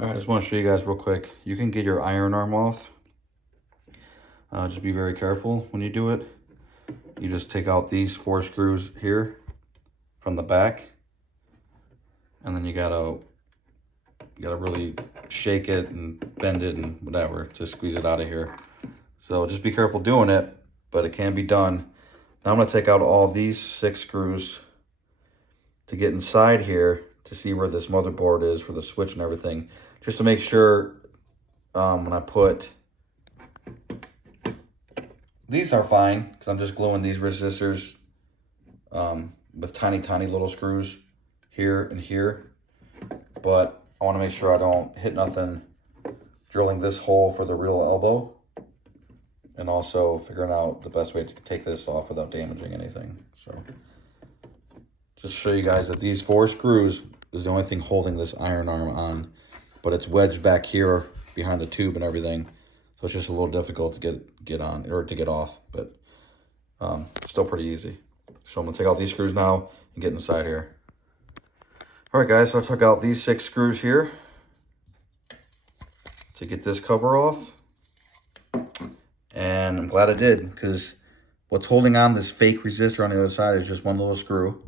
All right, I just want to show you guys real quick. You can get your iron arm off. Just be very careful when you do it. You just take out these 4 screws here from the back, and then you gotta really shake it and bend it and whatever to squeeze it out of here. So just be careful doing it, but it can be done. Now I'm gonna take out all these 6 screws to get inside here to see where this motherboard is for the switch and everything, just to make sure when I put these are fine, because I'm just gluing these resistors with tiny little screws here and here, but I want to make sure I don't hit nothing drilling this hole for the real elbow, and also figuring out the best way to take this off without damaging anything. So just to show you guys that these 4 screws is the only thing holding this iron arm on, but it's wedged back here behind the tube and everything, so it's just a little difficult to get on or to get off, but still pretty easy. So I'm gonna take out these screws now and get inside here. All right, guys, so I took out these 6 screws here to get this cover off, and I'm glad I did, because what's holding on this fake resistor on the other side is just one little screw.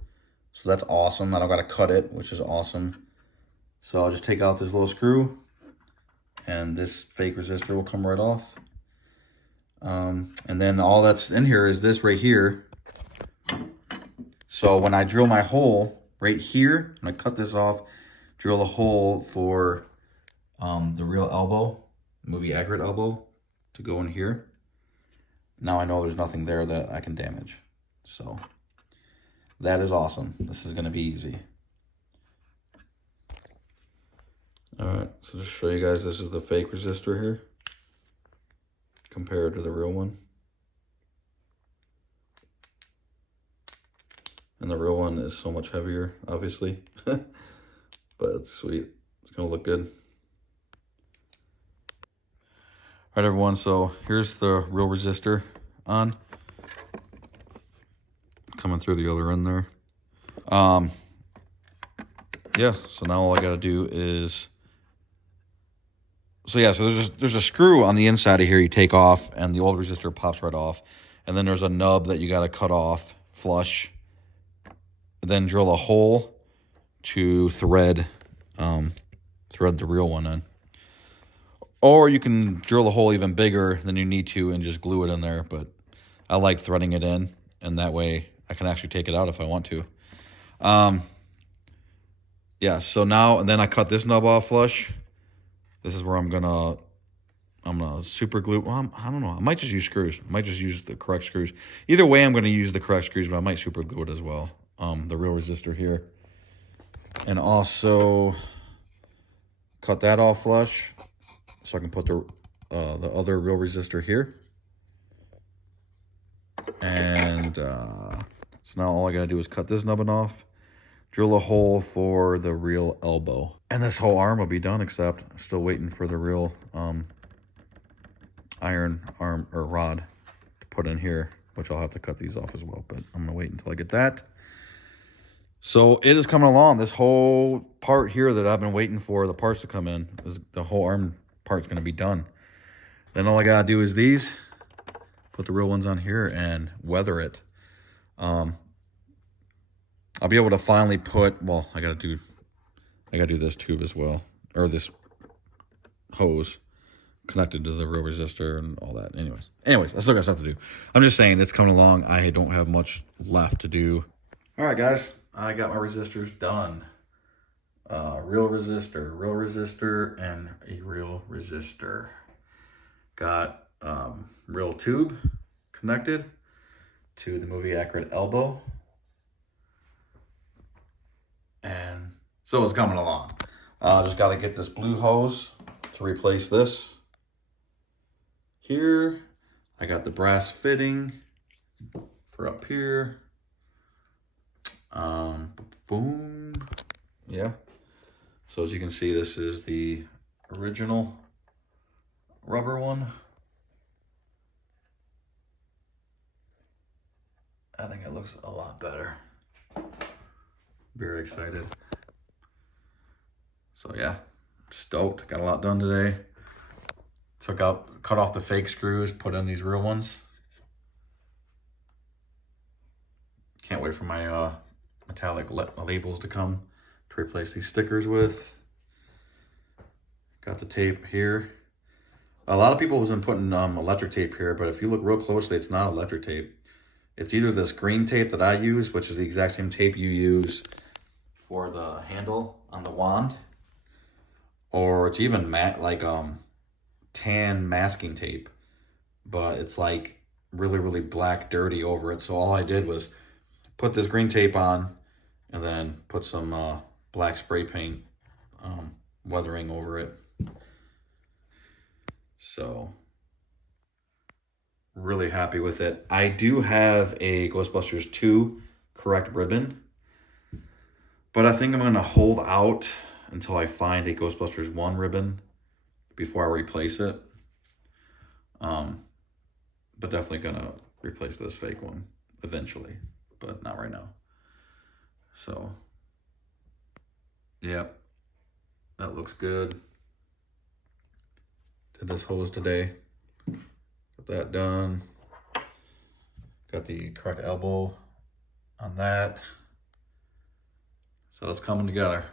So that's awesome. I don't gotta cut it, which is awesome. So I'll just take out this little screw, and this fake resistor will come right off. And then all that's in here is this right here. So when I drill my hole right here, I'm gonna cut this off, drill a hole for the real elbow, movie accurate elbow, to go in here. Now I know there's nothing there that I can damage. So that is awesome. This is gonna be easy. All right, so just show you guys, this is the fake resistor here compared to the real one. And the real one is so much heavier, obviously, but it's sweet. It's gonna look good. All right, everyone, so here's the real resistor on. Coming through the other end there. Yeah, so now all I gotta do is, so there's a screw on the inside of here you take off, and the old resistor pops right off. And then there's a nub that you gotta cut off, flush, then drill a hole to thread the real one in. Or you can drill a hole even bigger than you need to and just glue it in there, but I like threading it in, and that way I can actually take it out if I want to. Yeah, so now, and then I cut this nub off flush. This is where I'm gonna super glue. Well, I don't know. I might just use screws. I might just use the correct screws. Either way, I'm gonna use the correct screws, but I might super glue it as well. The real resistor here, and also cut that off flush, so I can put the other real resistor here. And so now all I gotta do is cut this nubbin off, drill a hole for the real elbow, and this whole arm will be done, except I'm still waiting for the real iron arm or rod to put in here, which I'll have to cut these off as well, but I'm gonna wait until I get that. So it is coming along. This whole part here that I've been waiting for the parts to come in, is the whole arm part's gonna be done. Then all I gotta do is these, put the real ones on here and weather it. I'll be able to finally put, well, I gotta do this tube as well, or this hose connected to the real resistor and all that. Anyways, I still got stuff to do. I'm just saying it's coming along. I don't have much left to do. All right, guys, I got my resistors done. Real resistor, and a real resistor. Got real tube connected to the movie accurate elbow. And so it's coming along. Just got to get this blue hose to replace this here. I got the brass fitting for up here. Boom. Yeah. So as you can see, this is the original rubber one. I think it looks a lot better. Very excited. So yeah, stoked. Got a lot done today. Cut off the fake screws, put in these real ones. Can't wait for my metallic labels to come to replace these stickers with. Got the tape here. A lot of people have been putting electric tape here, but if you look real closely, it's not electric tape. It's either this green tape that I use, which is the exact same tape you use for the handle on the wand, or it's even tan masking tape, but it's like really, really black, dirty over it. So all I did was put this green tape on and then put some black spray paint weathering over it. So really happy with it. I do have a Ghostbusters 2 correct ribbon, but I think I'm going to hold out until I find a Ghostbusters 1 ribbon before I replace it. But definitely going to replace this fake one eventually, but not right now. So, yep, that looks good. Did this hose today. Got that done. Got the correct elbow on that. So it's coming together.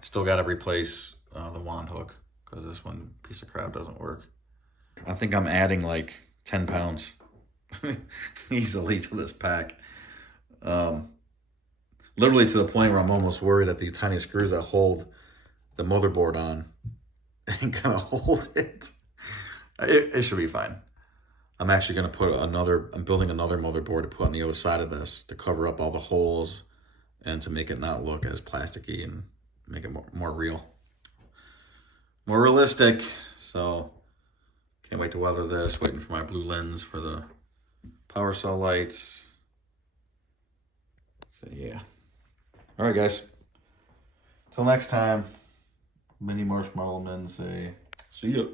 Still got to replace the wand hook because this one piece of crap doesn't work. I think I'm adding like 10 pounds easily to this pack. Literally to the point where I'm almost worried that these tiny screws that hold the motherboard on ain't gonna hold it. It should be fine. I'm actually gonna put I'm building another motherboard to put on the other side of this to cover up all the holes and to make it not look as plasticky and make it more real. More realistic. So can't wait to weather this. Waiting for my blue lens for the power cell lights. So yeah. All right, guys. Till next time. Mini Marshmallow Men say, see ya.